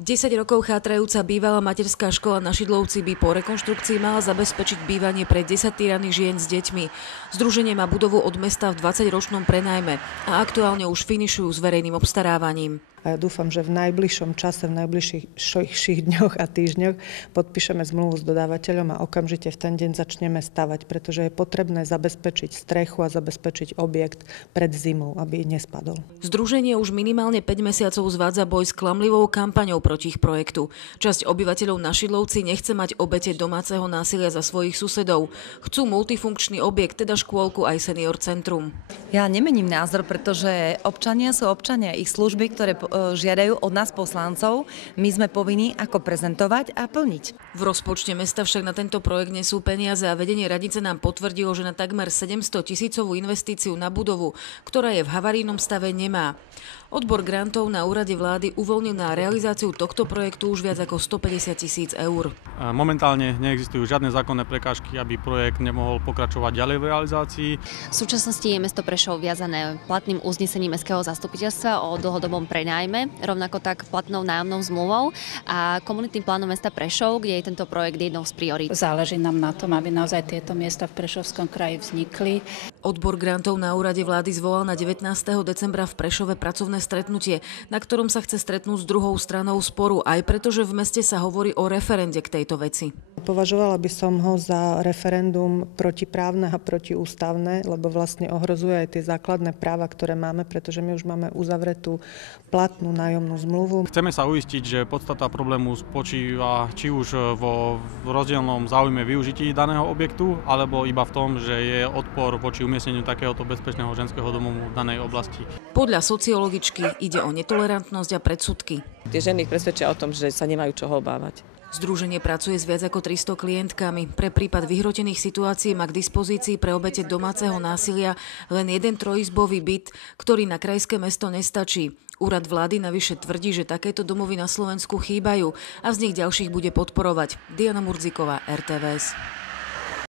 10 rokov chátrajúca bývalá materská škola na Šidlovci by po rekonštrukcii mala zabezpečiť bývanie pre 10 týraných žien s deťmi. Združenie má budovu od mesta v 20-ročnom prenajme a aktuálne už finišujú s verejným obstarávaním. A ja dúfam, že v najbližšom čase, v najbližších dňoch a týždňoch podpíšeme zmluvu s dodávateľom a okamžite v ten deň začneme stavať, pretože je potrebné zabezpečiť strechu a zabezpečiť objekt pred zimou, aby nespadol. Združenie už minimálne 5 mesiacov zvádza boj s klamlivou kampaňou proti ich projektu. Časť obyvateľov na Šidlovci nechce mať obete domáceho násilia za svojich susedov. Chcú multifunkčný objekt, teda škôlku aj senior centrum. Ja nemením názor, pretože občania sú občania, ich služby, ktoré žiadajú od nás poslancov, my sme povinní ako prezentovať a plniť. V rozpočte mesta však na tento projekt nie sú peniaze a vedenie radnice nám potvrdilo, že na takmer 700 000 investíciu na budovu, ktorá je v havarijnom stave, nemá. Odbor grantov na úrade vlády uvoľnil na realizáciu tohto projektu už viac ako 150 000 eur. Momentálne neexistujú žiadne zákonné prekážky, aby projekt nemohol pokračovať ďalej v realizácii. V súčasnosti je mesto Prešov viazané platným uznesením mestského zastupiteľstva o dlhodobom prenajme, rovnako tak platnou nájomnou zmluvou a komunitným plánom mesta Prešov, kde je tento projekt jednou z priorít. Záleží nám na tom, aby naozaj tieto miesta v Prešovskom kraji vznikli. Odbor grantov na úrade vlády zvolal na 19. decembra v Prešove pracovné stretnutie, na ktorom sa chce stretnúť s druhou stranou sporu, aj preto, že v meste sa hovorí o referende k tejto veci. Považovala by som ho za referendum protiprávne a protiústavné, lebo vlastne ohrozuje aj tie základné práva, ktoré máme, pretože my už máme uzavretú platnú nájomnú zmluvu. Chceme sa uistiť, že podstata problému spočíva či už vo rozdielnom záujme využití daného objektu, alebo iba v tom, že je odpor voči umiestneniu takéhoto bezpečného ženského domu v danej oblasti. Podľa sociologičky ide o netolerantnosť a predsudky. Tie ženy presvedčia o tom, že sa nemajú čoho obávať. Združenie pracuje s viac ako 300 klientkami. Pre prípad vyhrotených situácií má k dispozícii pre obete domáceho násilia len jeden trojizbový byt, ktorý na krajské mesto nestačí. Úrad vlády navyše tvrdí, že takéto domovy na Slovensku chýbajú a z nich ďalších bude podporovať. Diana Murziková, RTVS.